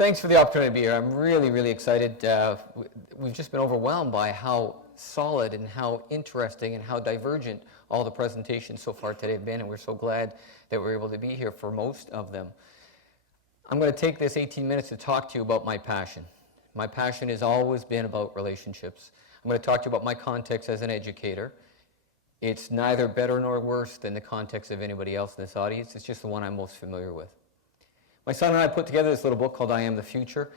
Thanks for the opportunity to be here. I'm really, really excited. We've just been overwhelmed by how solid and how interesting and how divergent all the presentations so far today have been, and we're so glad that we're able to be here for most of them. I'm going to take this 18 minutes to talk to you about my passion. My passion has always been about relationships. I'm going to talk to you about my context as an educator. It's neither better nor worse than the context of anybody else in this audience. It's just the one I'm most familiar with. My son and I put together this little book called I Am the Future.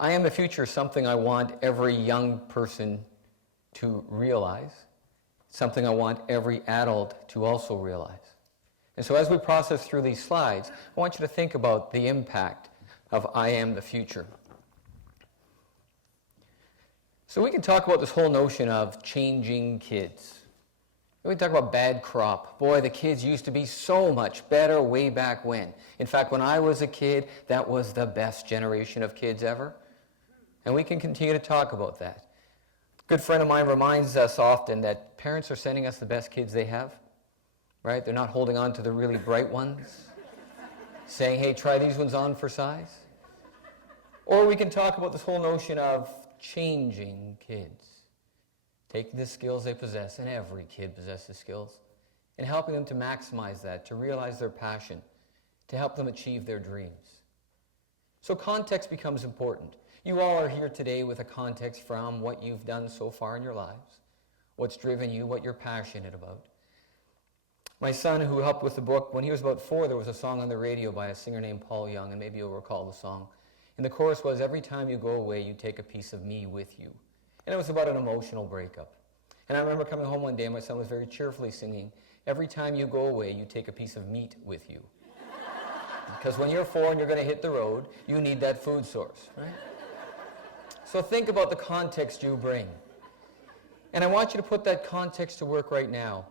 I Am the Future is something I want every young person to realize, something I want every adult to also realize. And so as we process through these slides, I want you to think about the impact of I Am the Future. So we can talk about this whole notion of changing kids. We talk about bad crop. Boy, the kids used to be so much better way back when. In fact, when I was a kid, that was the best generation of kids ever. And we can continue to talk about that. A good friend of mine reminds us often that parents are sending us the best kids they have, right? They're not holding on to the really bright ones, saying, hey, try these ones on for size. Or we can talk about this whole notion of changing kids. Taking the skills they possess, and every kid possesses skills, and helping them to maximize that, to realize their passion, to help them achieve their dreams. So context becomes important. You all are here today with a context from what you've done so far in your lives, what's driven you, what you're passionate about. My son, who helped with the book, when he was about 4, there was a song on the radio by a singer named Paul Young, and maybe you'll recall the song. And the chorus was, every time you go away, you take a piece of me with you. And it was about an emotional breakup. And I remember coming home one day, and my son was very cheerfully singing, every time you go away, you take a piece of meat with you. Because when you're 4 and you're going to hit the road, you need that food source, right? So think about the context you bring. And I want you to put that context to work right now.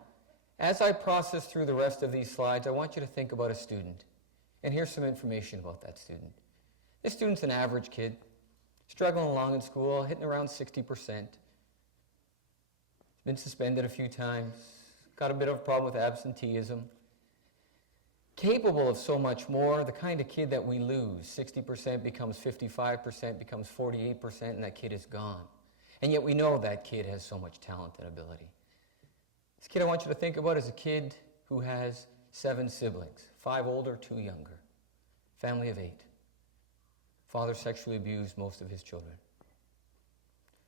As I process through the rest of these slides, I want you to think about a student. And here's some information about that student. This student's an average kid. Struggling along in school, hitting around 60%. Been suspended a few times. Got a bit of a problem with absenteeism. Capable of so much more, the kind of kid that we lose. 60% becomes 55%, becomes 48%, and that kid is gone. And yet we know that kid has so much talent and ability. This kid I want you to think about is a kid who has 7 siblings. 5 older, 2 younger. Family of 8. Father sexually abused most of his children.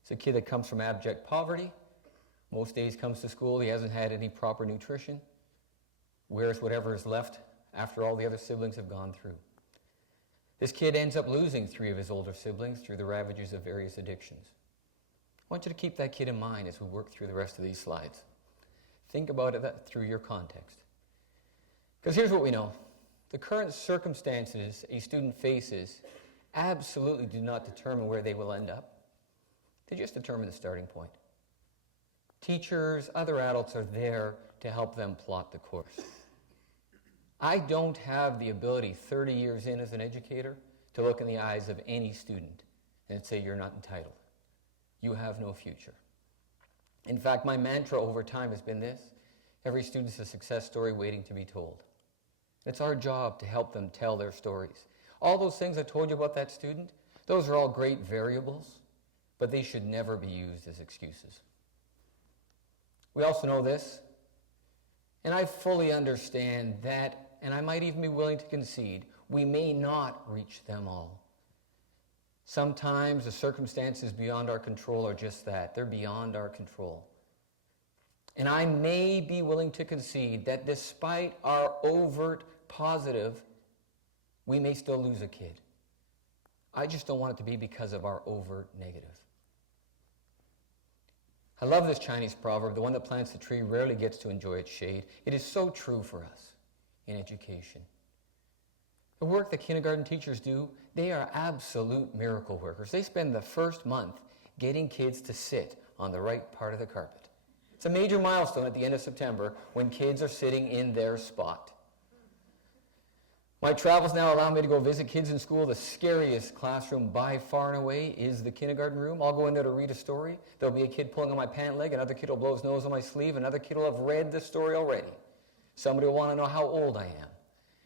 It's a kid that comes from abject poverty. Most days comes to school, he hasn't had any proper nutrition. Wears whatever is left after all the other siblings have gone through. This kid ends up losing 3 of his older siblings through the ravages of various addictions. I want you to keep that kid in mind as we work through the rest of these slides. Think about it through your context. Because here's what we know. The current circumstances a student faces absolutely do not determine where they will end up. They just determine the starting point. Teachers, other adults are there to help them plot the course. I don't have the ability 30 years in as an educator to look in the eyes of any student and say you're not entitled. You have no future. In fact, my mantra over time has been this: every student's a success story waiting to be told. It's our job to help them tell their stories. All those things I told you about that student, those are all great variables, but they should never be used as excuses. We also know this, and I fully understand that, and I might even be willing to concede, we may not reach them all. Sometimes the circumstances beyond our control are just that. They're beyond our control. And I may be willing to concede that despite our overt positive, we may still lose a kid. I just don't want it to be because of our overt negative. I love this Chinese proverb, the one that plants the tree rarely gets to enjoy its shade. It is so true for us in education. The work that kindergarten teachers do, they are absolute miracle workers. They spend the first month getting kids to sit on the right part of the carpet. It's a major milestone at the end of September when kids are sitting in their spot. My travels now allow me to go visit kids in school. The scariest classroom by far and away is the kindergarten room. I'll go in there to read a story. There'll be a kid pulling on my pant leg. Another kid will blow his nose on my sleeve. Another kid will have read the story already. Somebody will want to know how old I am.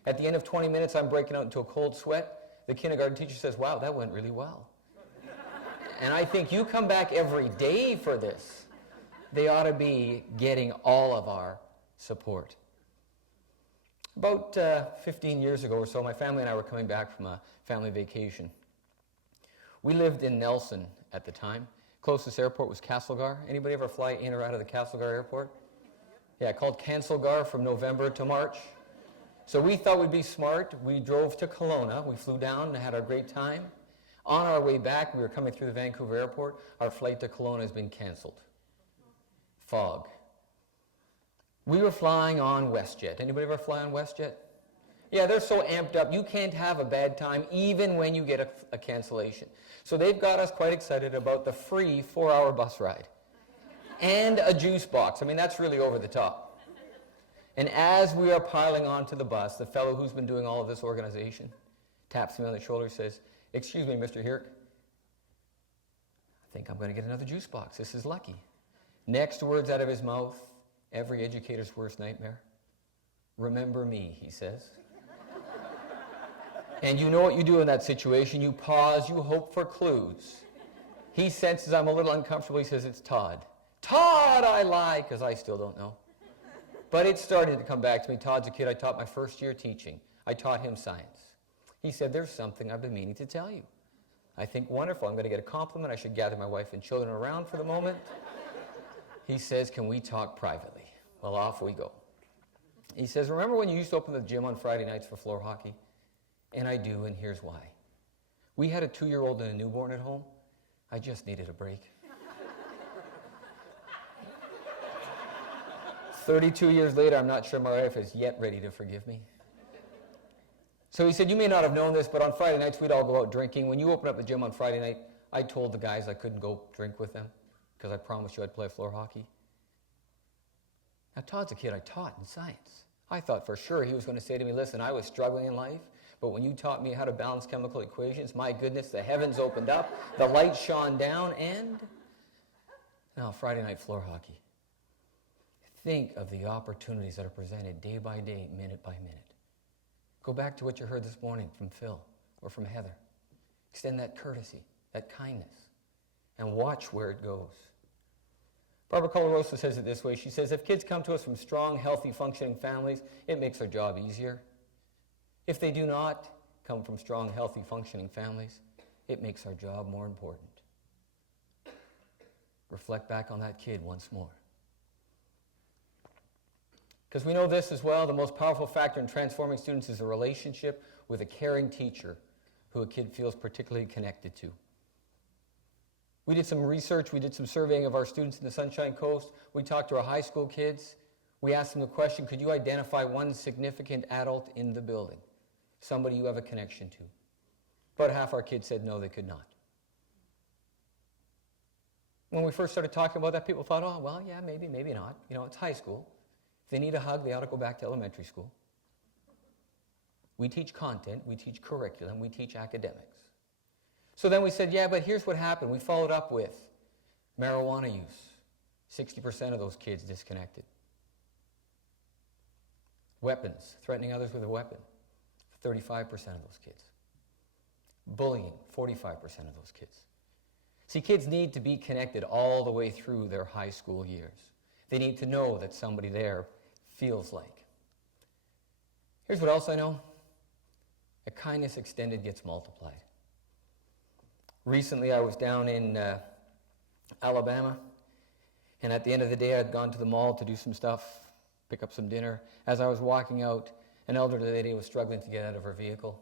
At the end of 20 minutes, I'm breaking out into a cold sweat. The kindergarten teacher says, wow, that went really well. And I think you come back every day for this. They ought to be getting all of our support. About 15 years ago or so, my family and I were coming back from a family vacation. We lived in Nelson at the time. Closest airport was Castlegar. Anybody ever fly in or out of the Castlegar airport? Yeah, called Castlegar from November to March. So we thought we'd be smart. We drove to Kelowna. We flew down and had a great time. On our way back, we were coming through the Vancouver airport. Our flight to Kelowna has been canceled. Fog. We were flying on WestJet. Anybody ever fly on WestJet? Yeah, they're so amped up. You can't have a bad time even when you get a cancellation. So they've got us quite excited about the free 4-hour bus ride and a juice box. I mean, that's really over the top. And as we are piling onto the bus, the fellow who's been doing all of this organization taps me on the shoulder and says, "Excuse me, Mr. Hierck, I think I'm going to get another juice box. This is lucky." Next words out of his mouth, every educator's worst nightmare. "Remember me," he says. And you know what you do in that situation. You pause, you hope for clues. He senses I'm a little uncomfortable. He says, "It's Todd." "Todd," I lie, because I still don't know. But it started to come back to me. Todd's a kid I taught my first year teaching. I taught him science. He said, "There's something I've been meaning to tell you." I think, wonderful. I'm going to get a compliment. I should gather my wife and children around for the moment. He says, "Can we talk privately?" Well, off we go. He says, "Remember when you used to open the gym on Friday nights for floor hockey?" And I do, and here's why. We had a 2-year-old and a newborn at home. I just needed a break. 32 years later, I'm not sure my wife is yet ready to forgive me. So he said, "You may not have known this, but on Friday nights, we'd all go out drinking. When you opened up the gym on Friday night, I told the guys I couldn't go drink with them because I promised you I'd play floor hockey." Now, Todd's a kid I taught in science. I thought for sure he was going to say to me, "Listen, I was struggling in life, but when you taught me how to balance chemical equations, my goodness, the heavens opened up, the light shone down, and..." Now, Friday night floor hockey. Think of the opportunities that are presented day by day, minute by minute. Go back to what you heard this morning from Phil or from Heather. Extend that courtesy, that kindness, and watch where it goes. Barbara Colarosa says it this way. She says, "If kids come to us from strong, healthy, functioning families, it makes our job easier. If they do not come from strong, healthy, functioning families, it makes our job more important." Reflect back on that kid once more. Because we know this as well, the most powerful factor in transforming students is a relationship with a caring teacher who a kid feels particularly connected to. We did some research, we did some surveying of our students in the Sunshine Coast. We talked to our high school kids. We asked them the question, could you identify one significant adult in the building? Somebody you have a connection to. About half our kids said no, they could not. When we first started talking about that, people thought, oh, well, yeah, maybe, maybe not. You know, it's high school. If they need a hug, they ought to go back to elementary school. We teach content, we teach curriculum, we teach academics. So then we said, yeah, but here's what happened. We followed up with marijuana use. 60% of those kids disconnected. Weapons, threatening others with a weapon. 35% of those kids. Bullying, 45% of those kids. See, kids need to be connected all the way through their high school years. They need to know that somebody there feels like. Here's what else I know. A kindness extended gets multiplied. Recently, I was down in Alabama, and at the end of the day, I'd gone to the mall to do some stuff, pick up some dinner. As I was walking out, an elderly lady was struggling to get out of her vehicle,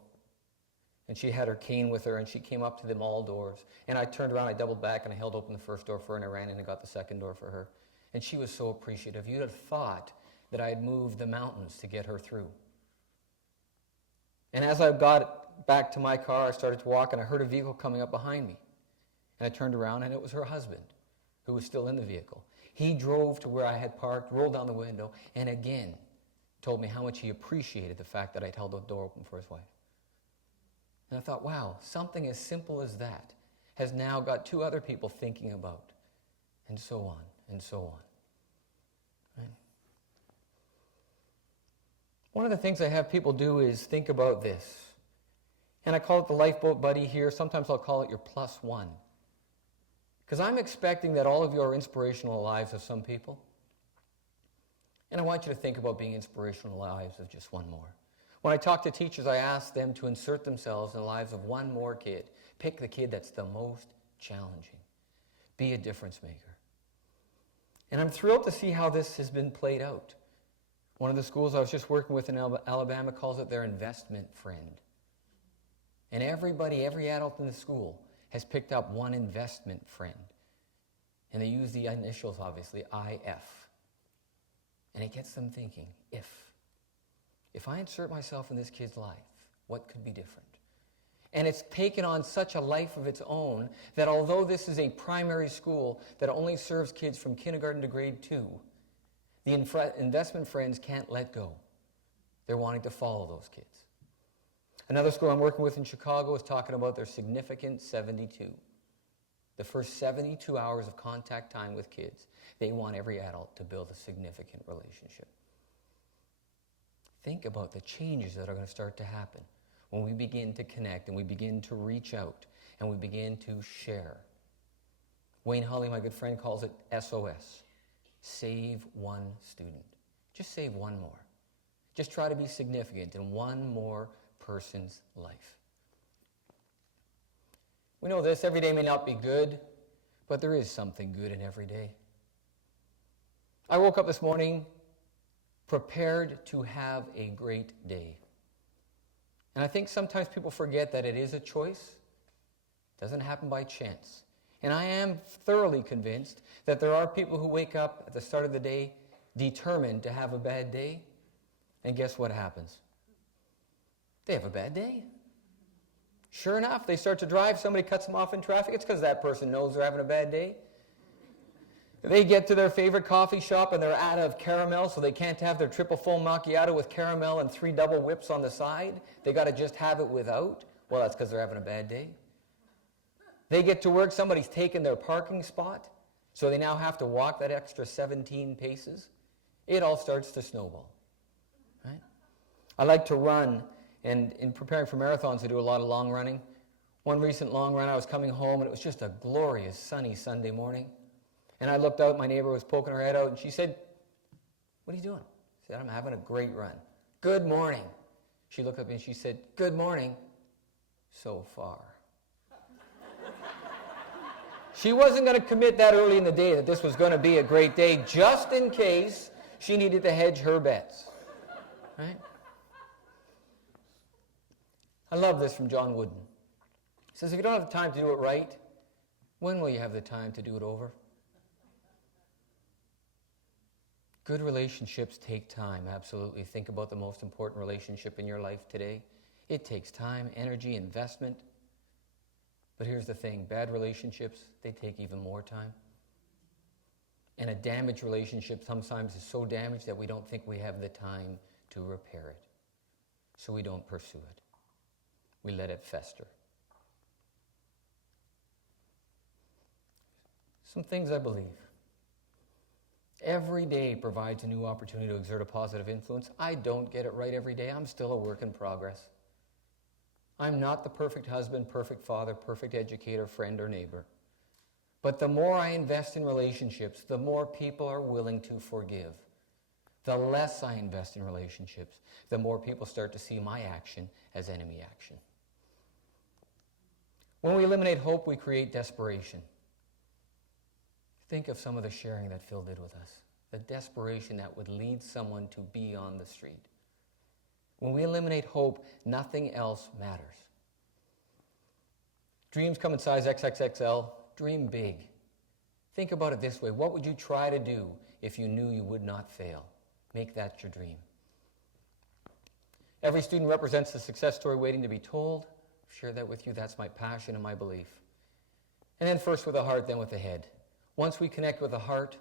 and she had her cane with her, and she came up to the mall doors, and I turned around, I doubled back, and I held open the first door for her, and I ran in and got the second door for her, and she was so appreciative. You'd have thought that I had moved the mountains to get her through. And as I got back to my car, I started to walk, and I heard a vehicle coming up behind me. And I turned around, and it was her husband, who was still in the vehicle. He drove to where I had parked, rolled down the window, and again told me how much he appreciated the fact that I'd held the door open for his wife. And I thought, wow, something as simple as that has now got two other people thinking about, and so on, and so on. Right? One of the things I have people do is think about this. And I call it the lifeboat buddy here. Sometimes I'll call it your plus one. Because I'm expecting that all of you are inspirational in the lives of some people. And I want you to think about being inspirational in the lives of just one more. When I talk to teachers, I ask them to insert themselves in the lives of one more kid. Pick the kid that's the most challenging. Be a difference maker. And I'm thrilled to see how this has been played out. One of the schools I was just working with in Alabama calls it their investment friend. And everybody, every adult in the school has picked up one investment friend. And they use the initials, obviously, IF. And it gets them thinking, if I insert myself in this kid's life, what could be different? And it's taken on such a life of its own that although this is a primary school that only serves kids from kindergarten to grade 2, the investment friends can't let go. They're wanting to follow those kids. Another school I'm working with in Chicago is talking about their significant 72. The first 72 hours of contact time with kids. They want every adult to build a significant relationship. Think about the changes that are going to start to happen when we begin to connect and we begin to reach out and we begin to share. Wayne Hulley, my good friend, calls it SOS. Save one student. Just save one more. Just try to be significant in one more person's life. We know this, every day may not be good, but there is something good in every day. I woke up this morning prepared to have a great day. And I think sometimes people forget that it is a choice. It doesn't happen by chance. And I am thoroughly convinced that there are people who wake up at the start of the day determined to have a bad day. And guess what happens? They have a bad day. Sure enough, they start to drive, somebody cuts them off in traffic. It's because that person knows they're having a bad day. They get to their favorite coffee shop and they're out of caramel, so they can't have their triple foam macchiato with caramel and 3 double whips on the side. They got to just have it without. Well, that's because they're having a bad day. They get to work, somebody's taken their parking spot, so they now have to walk that extra 17 paces. It all starts to snowball. Right? I like to run, and in preparing for marathons, I do a lot of long running. One recent long run, I was coming home, and it was just a glorious sunny Sunday morning. And I looked out, my neighbor was poking her head out, and she said, "What are you doing?" I said, "I'm having a great run." "Good morning." She looked at me and she said, "Good morning, so far." She wasn't going to commit that early in the day that this was going to be a great day, just in case she needed to hedge her bets. Right? I love this from John Wooden. He says, if you don't have the time to do it right, when will you have the time to do it over? Good relationships take time, absolutely. Think about the most important relationship in your life today. It takes time, energy, investment. But here's the thing, bad relationships, they take even more time. And a damaged relationship sometimes is so damaged that we don't think we have the time to repair it. So we don't pursue it. We let it fester. Some things I believe. Every day provides a new opportunity to exert a positive influence. I don't get it right every day. I'm still a work in progress. I'm not the perfect husband, perfect father, perfect educator, friend, or neighbor. But the more I invest in relationships, the more people are willing to forgive. The less I invest in relationships, the more people start to see my action as enemy action. When we eliminate hope, we create desperation. Think of some of the sharing that Phil did with us. The desperation that would lead someone to be on the street. When we eliminate hope, nothing else matters. Dreams come in size XXXL. Dream big. Think about it this way. What would you try to do if you knew you would not fail? Make that your dream. Every student represents a success story waiting to be told. I've shared that with you. That's my passion and my belief. And then first with the heart, then with the head. Once we connect with the heart,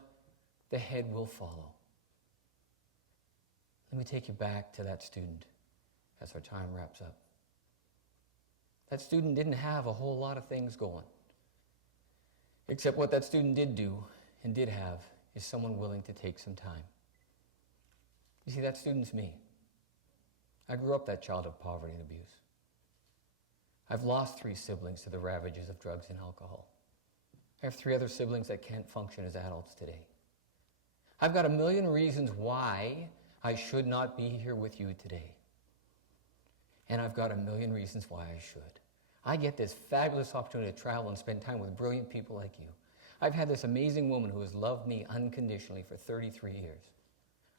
the head will follow. Let me take you back to that student as our time wraps up. That student didn't have a whole lot of things going. Except what that student did do and did have is someone willing to take some time. You see, that student's me. I grew up that child of poverty and abuse. I've lost 3 siblings to the ravages of drugs and alcohol. I have 3 other siblings that can't function as adults today. I've got a million reasons why I should not be here with you today. And I've got a million reasons why I should. I get this fabulous opportunity to travel and spend time with brilliant people like you. I've had this amazing woman who has loved me unconditionally for 33 years.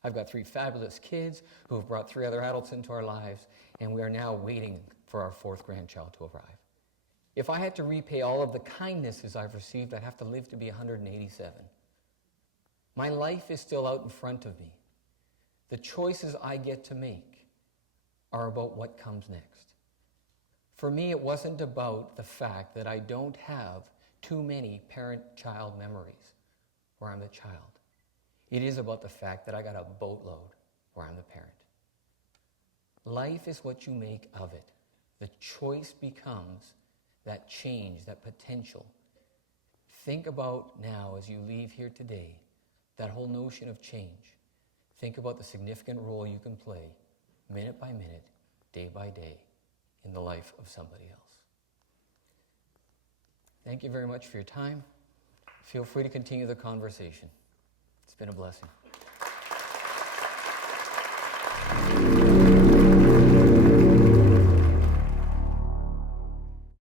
I've got 3 fabulous kids who have brought 3 other adults into our lives, and we are now waiting for our 4th grandchild to arrive. If I had to repay all of the kindnesses I've received, I'd have to live to be 187. My life is still out in front of me. The choices I get to make are about what comes next. For me, it wasn't about the fact that I don't have too many parent-child memories where I'm the child. It is about the fact that I got a boatload where I'm the parent. Life is what you make of it. The choice becomes that change, that potential. Think about now, as you leave here today, that whole notion of change. Think about the significant role you can play, minute by minute, day by day, in the life of somebody else. Thank you very much for your time. Feel free to continue the conversation. It's been a blessing.